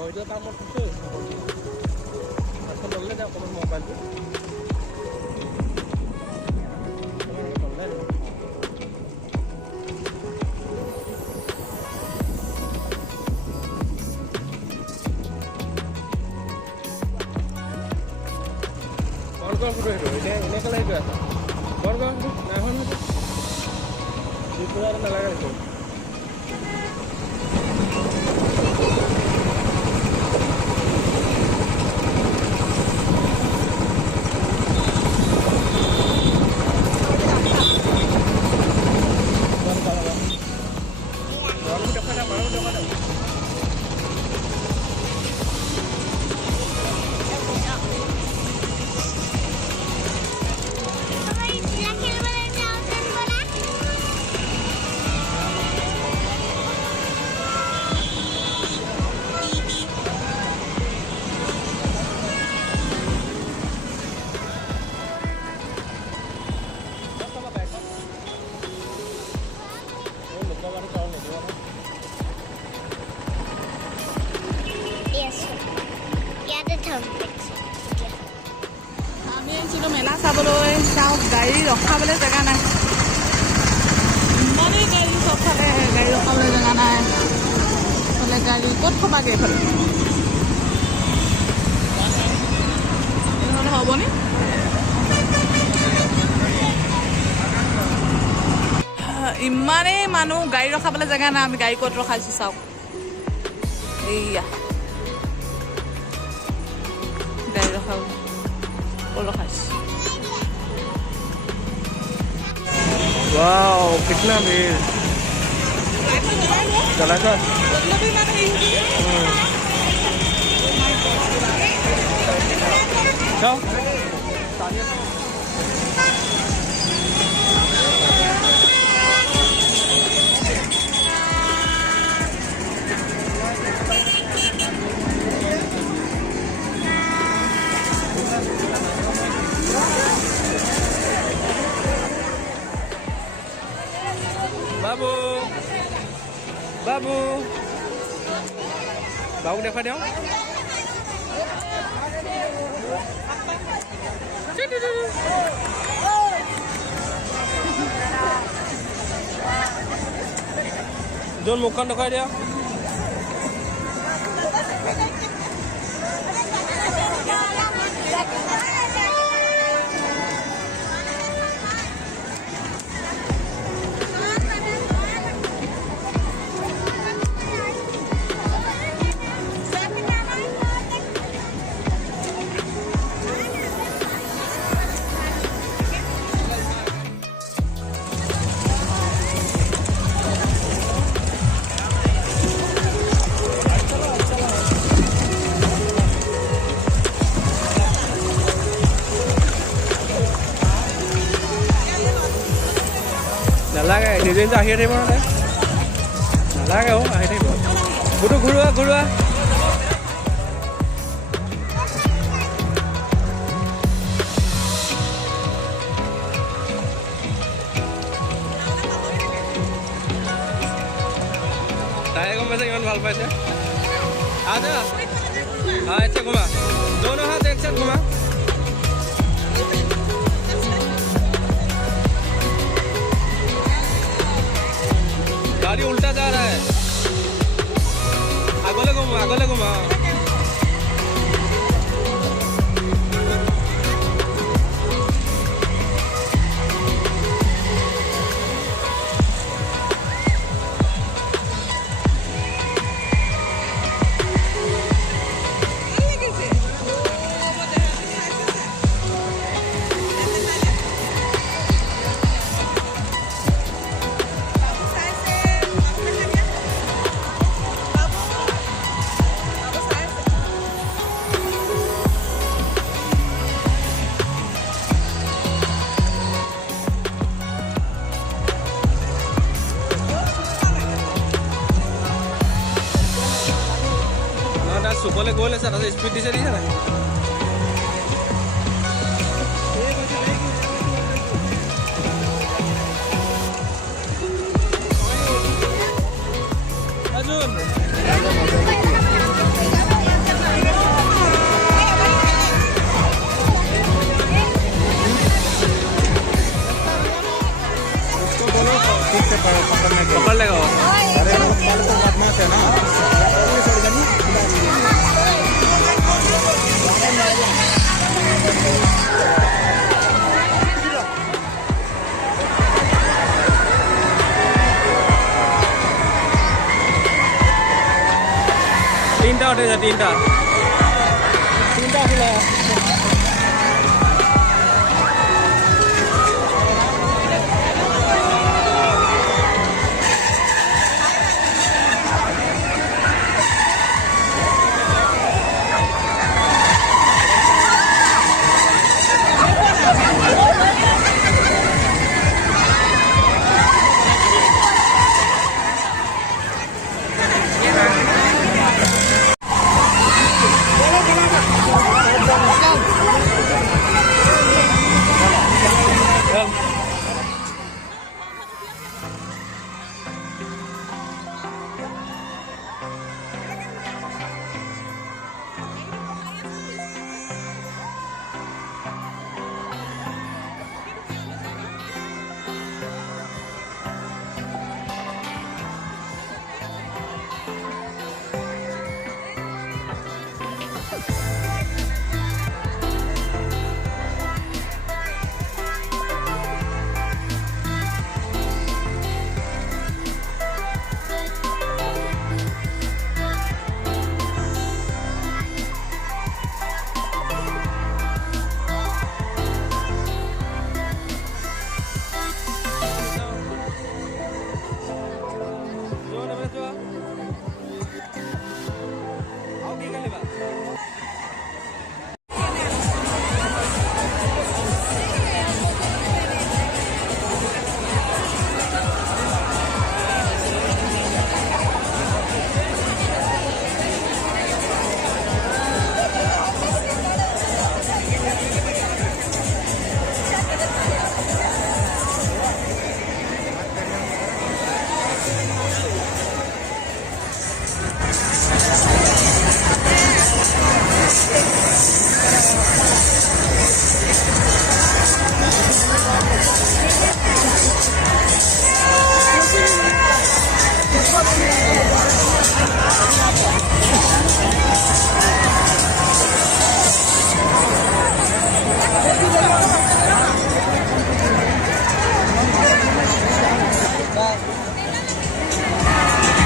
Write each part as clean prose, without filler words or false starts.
Itu tamu itu. Asal boleh dah komen mobile tu. Kau kudu itu. Ini kalau itu apa? Kau nah mana tu? Itu ada nelayan itu. আমি আহিছিলোঁ মেলা চাবলৈ চাওঁ গাড়ী ৰখাবলৈ জেগা নাই ইমানেই গাড়ী চবফালে গাড়ী ৰখাবলৈ জেগা নাই এইফালে গাড়ী ক'ত থবাগৈ এইফালে নহ'লে হ'বনি ইমানেই মানুহ গাড়ী ৰখাবলৈ জেগা নাই আমি গাড়ী ক'ত ৰখাইছোঁ চাওক এইয়া গাড়ী ৰখাব वाओ कितना भीड़ चला था जाओ बाबू बाबू बाबू देखा दो जोन मुखन देखा दिया নালাগে নিজে নিজে আহি থাকিব নালাগে নালাগে অ' আহি থাকিব বুটু ঘূৰোৱা ঘূৰোৱা তাই গম পাইছে ইমান ভাল পাইছে আজা हाँ ऐसे घुमा दोनों हाथ एक साथ घुमा गाड़ी उल्टा जा रहा है आगोले घुमा सुपले गोल है सर स्पीड दिसे नहीं है अजून ठीक से पकड़ने के पकड़ लेगा वो अरे वो कल तो बदमाश है ना छोड़ जानी तीनटा उठे जा तीनटा खुला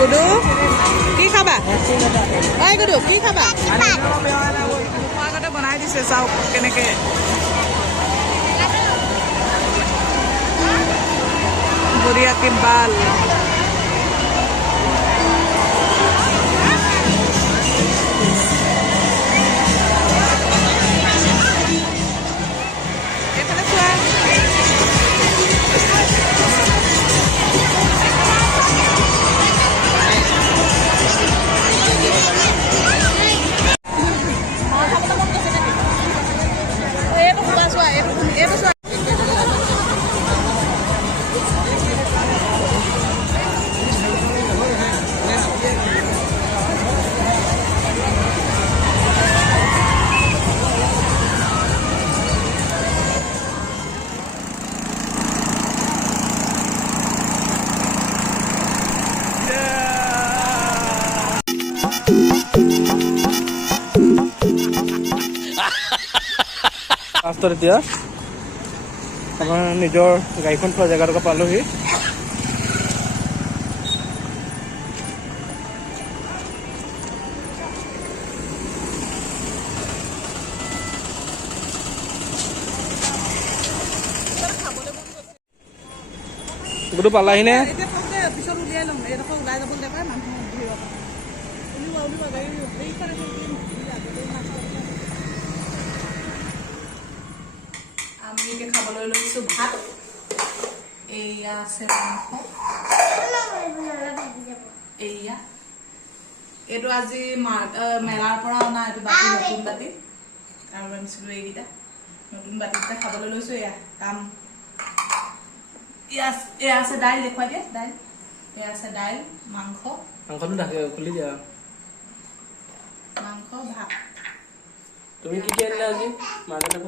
Gudu, কি খাবা? ঐ গুডু, কি খাবা? মই আগতে বনাই দিছে চাওক কেনেকে। বুঢ়িয়া কি বাল। এইফালে চোৱা। ৰাস্তাত এতিয়া আমাৰ নিজৰ গাড়ীখন থোৱা জেগাটুকুৰা পালোহি গুডু পালাহি নে পিছত উলিয়াই ল'ম এইডোখৰ ওলাই যাব নাপায় মানুহ আমি এতিয়া খাবলৈ লৈছোঁ ভাত এয়া আছে মাংস এয়া এইটো আজি মেলাৰ পৰা অনা এইটো বাতি নতুন বাতি আৰু আনিছিলোঁ এইকেইটা নতুন বাতিকেইটা খাবলৈ লৈছোঁ এয়া কাম এয়া আছে দাইল দেখুৱাই দিয়ে দাইল এয়া আছে দাইল মাংস মাংসটো খুলি দিয়া মাংস ভাত তুমি কি আনিলা আজি মাৰ্কেটৰ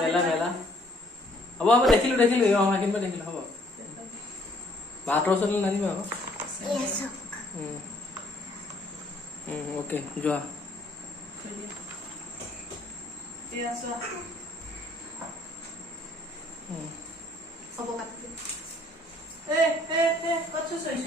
মেলা মেলা হ'ব হ'ব দেখিলোঁ সেইখিনিবা দেখিলোঁ হ'ব ভাতৰ ওচৰলৈ নানিবা আকৌ অ'কে যোৱা হ'ব কাটি ক'ত চুচৰিছ